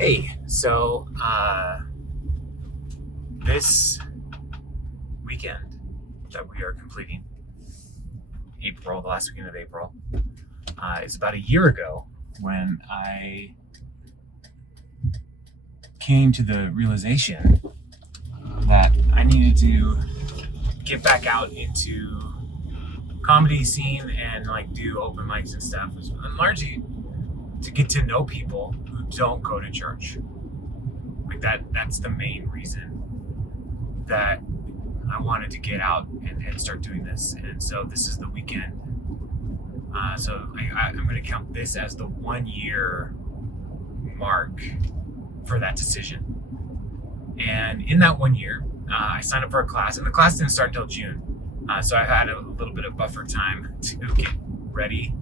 Hey, this weekend that we are completing, the last weekend of April, is about a year ago when I came to the realization that I needed to get back out into comedy scene and do open mics and stuff, and largely to get to know people who don't go to church. That's the main reason that I wanted to get out and start doing this. And so this is the weekend. I'm going to count this as the 1 year mark for that decision. And in that 1 year, I signed up for a class, and the class didn't start until June. So I had a little bit of buffer time to get ready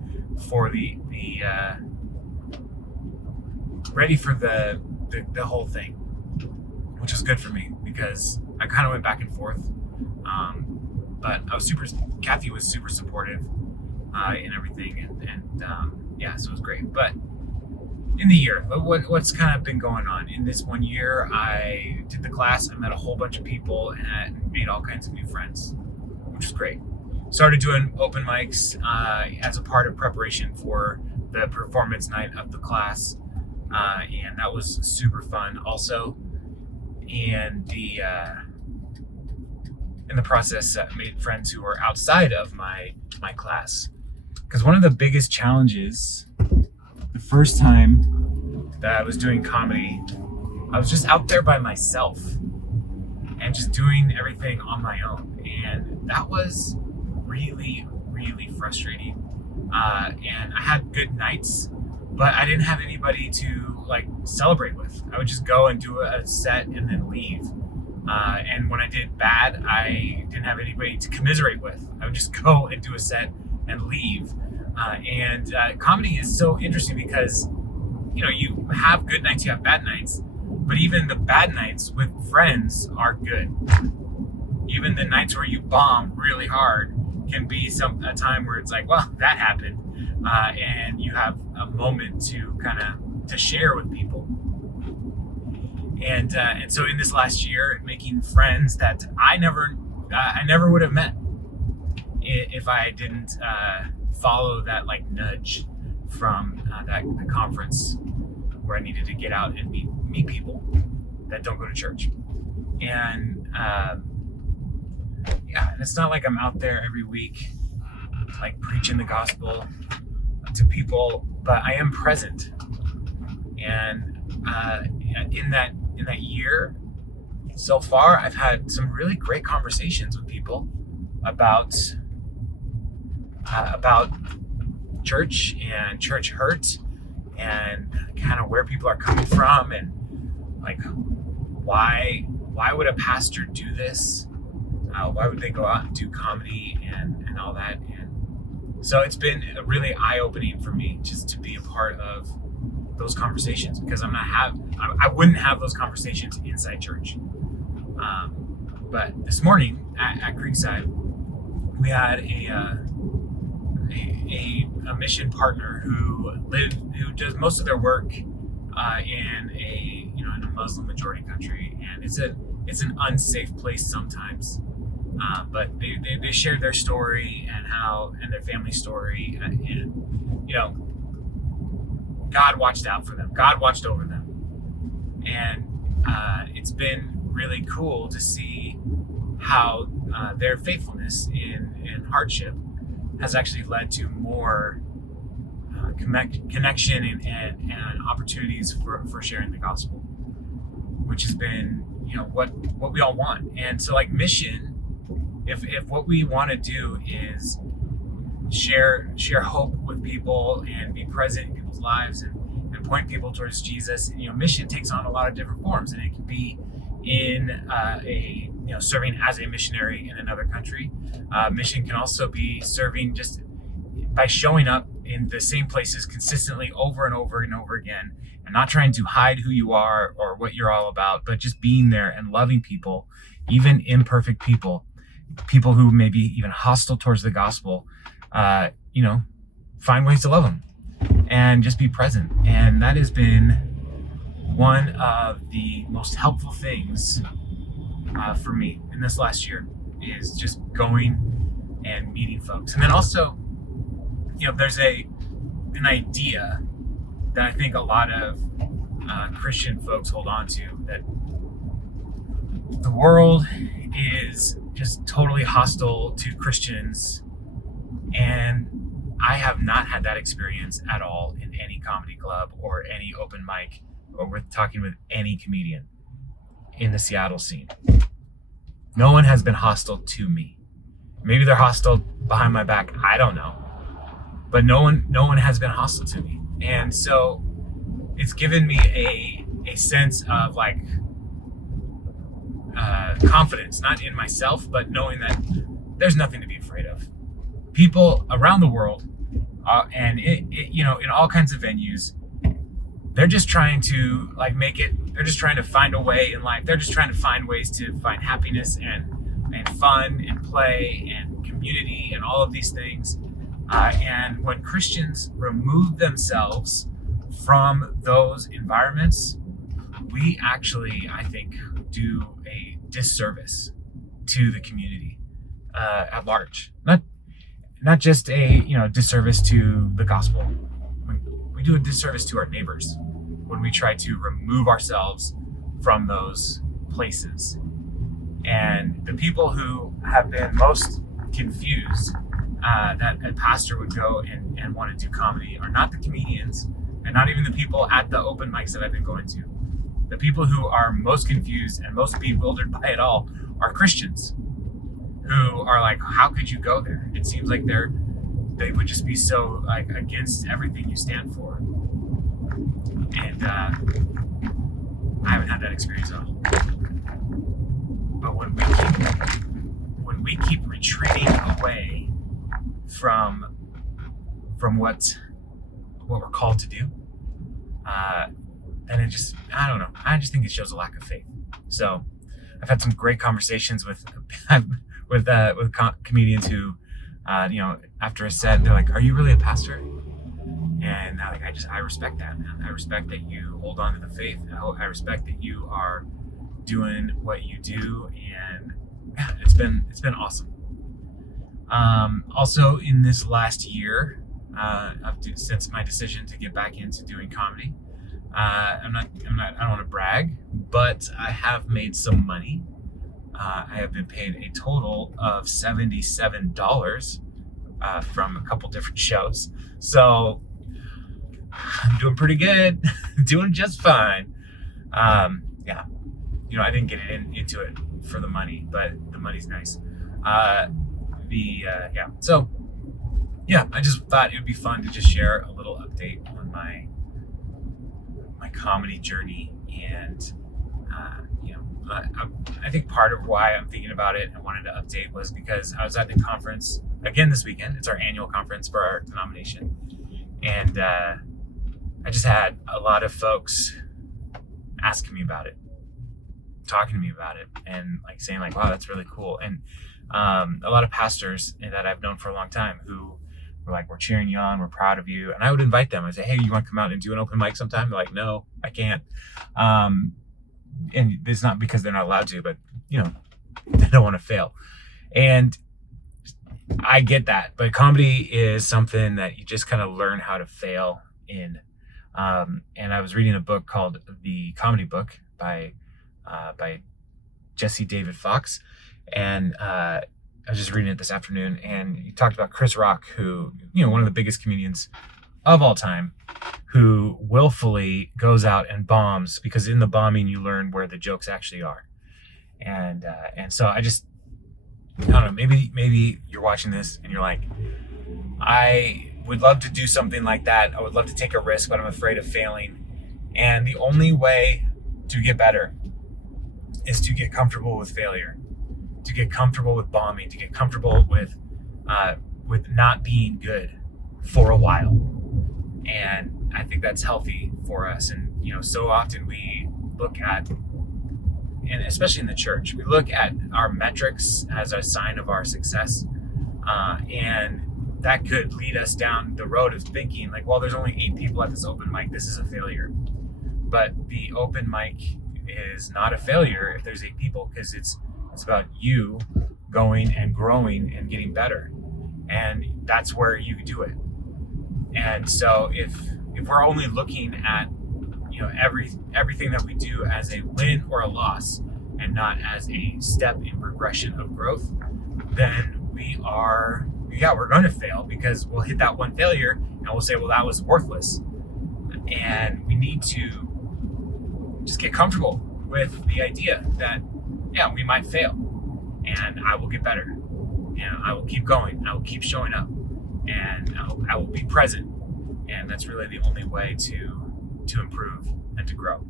for the whole thing, which was good for me because I kind of went back and forth. But Kathy was super supportive in everything, and so it was great. But in the year, what's kind of been going on in this 1 year? I did the class, I met a whole bunch of people, and made all kinds of new friends, which was great. Started doing open mics as a part of preparation for the performance night of the class. And that was super fun also. And in the process, made friends who were outside of my class. Because one of the biggest challenges, the first time that I was doing comedy, I was just out there by myself and just doing everything on my own. And that was really, really frustrating. And I had good nights, but I didn't have anybody to celebrate with. I would just go and do a set and then leave. And when I did bad, I didn't have anybody to commiserate with. I would just go and do a set and leave. And comedy is so interesting because, you have good nights, you have bad nights, but even the bad nights with friends are good. Even the nights where you bomb really hard can be a time where it's well, that happened. And you have a moment to to share with people. And so in this last year, making friends that I never would have met if I didn't follow that nudge from the conference where I needed to get out and meet people that don't go to church. And and it's not like I'm out there every week preaching the gospel to people, but I am present. And in that year so far, I've had some really great conversations with people about church and church hurt, and kind of where people are coming from, and why would a pastor do this? Why would they go out and do comedy and all that? And so it's been really eye-opening for me just to be a part of those conversations, because I wouldn't have those conversations inside church. But this morning at Creekside, we had a mission partner who does most of their work in a Muslim majority country, and it's an unsafe place sometimes. But they shared their story and their family story, and God watched out for them. God watched over them. And it's been really cool to see how their faithfulness in hardship has actually led to more connection and opportunities for sharing the gospel, which has been what we all want. And so mission, if what we want to do is share hope with people and be present in people's lives and point people towards Jesus, mission takes on a lot of different forms, and it can be in serving as a missionary in another country. Mission can also be serving just by showing up in the same places consistently over and over and over again, and not trying to hide who you are or what you're all about, but just being there and loving people, even imperfect people who may be even hostile towards the gospel. Find ways to love them and just be present. And that has been one of the most helpful things for me in this last year is just going and meeting folks. And then also, there's an idea that I think a lot of Christian folks hold on to, that the world is just totally hostile to Christians. And I have not had that experience at all in any comedy club or any open mic or with talking with any comedian in the Seattle scene. No one has been hostile to me. Maybe they're hostile behind my back, I don't know. But no one has been hostile to me. And so it's given me a sense of like confidence, not in myself, but knowing that there's nothing to be afraid of. People around the world, and in all kinds of venues, they're just trying to like make it. They're just trying to find a way in life. They're just trying to find ways to find happiness and fun and play and community and all of these things. And when Christians remove themselves from those environments, we actually, I think, do a disservice to the community at large. Not just a disservice to the gospel. We do a disservice to our neighbors when we try to remove ourselves from those places. And the people who have been most confused that a pastor would go and want to do comedy are not the comedians, and not even the people at the open mics that I've been going to. The people who are most confused and most bewildered by it all are Christians who are like, how could you go there? It seems like they would just be so like against everything you stand for. And I haven't had that experience at all. But when we keep retreating away from what we're called to do, and I don't know. I just think it shows a lack of faith. So I've had some great conversations with comedians who, after a set, they're like, "Are you really a pastor?" And I respect that, man. I respect that you hold on to the faith. I respect that you are doing what you do, and yeah, it's been awesome. Also, in this last year, since my decision to get back into doing comedy, I don't want to brag, but I have made some money. I have been paid a total of $77 from a couple different shows. So I'm doing pretty good, doing just fine. Yeah, I didn't get into it for the money, but the money's nice. So yeah, I just thought it would be fun to just share a little update on my comedy journey. And I think part of why I'm thinking about it and wanted to update was because I was at the conference again this weekend. It's our annual conference for our denomination, and I just had a lot of folks asking me about it, talking to me about it, and like saying like, wow, that's really cool. And a lot of pastors that I've known for a long time who were like, we're cheering you on, we're proud of you. And I would invite them. I'd say, hey, you want to come out and do an open mic sometime? They're like, no, I can't. And it's not because they're not allowed to, but they don't want to fail. And I get that, but comedy is something that you just kind of learn how to fail in. And I was reading a book called The Comedy Book by Jesse David Fox. And I was just reading it this afternoon, and he talked about Chris Rock, who, one of the biggest comedians of all time, who willfully goes out and bombs, because in the bombing you learn where the jokes actually are. And so I don't know, maybe you're watching this and you're like, I would love to do something like that. I would love to take a risk, but I'm afraid of failing. And the only way to get better is to get comfortable with failure, to get comfortable with bombing, to get comfortable with not being good for a while. And I think that's healthy for us. And, so often we look at, and especially in the church, we look at our metrics as a sign of our success. And that could lead us down the road of thinking like, well, there's only 8 people at this open mic. This is a failure. But the open mic is not a failure if there's 8 people, because it's about you going and growing and getting better. And that's where you do it. And so if we're only looking at everything that we do as a win or a loss and not as a step in progression of growth, then we're going to fail, because we'll hit that one failure and we'll say, well, that was worthless. And we need to just get comfortable with the idea that, yeah, we might fail, and I will get better, and I will keep going, I will keep showing up, and I will be present. And that's really the only way to improve and to grow.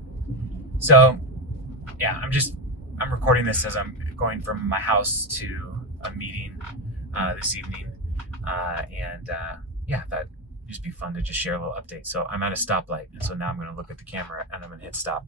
So yeah, I'm recording this as I'm going from my house to a meeting this evening, and yeah, I thought it'd just be fun to just share a little update. So I'm at a stoplight, and so now I'm going to look at the camera and I'm going to hit stop.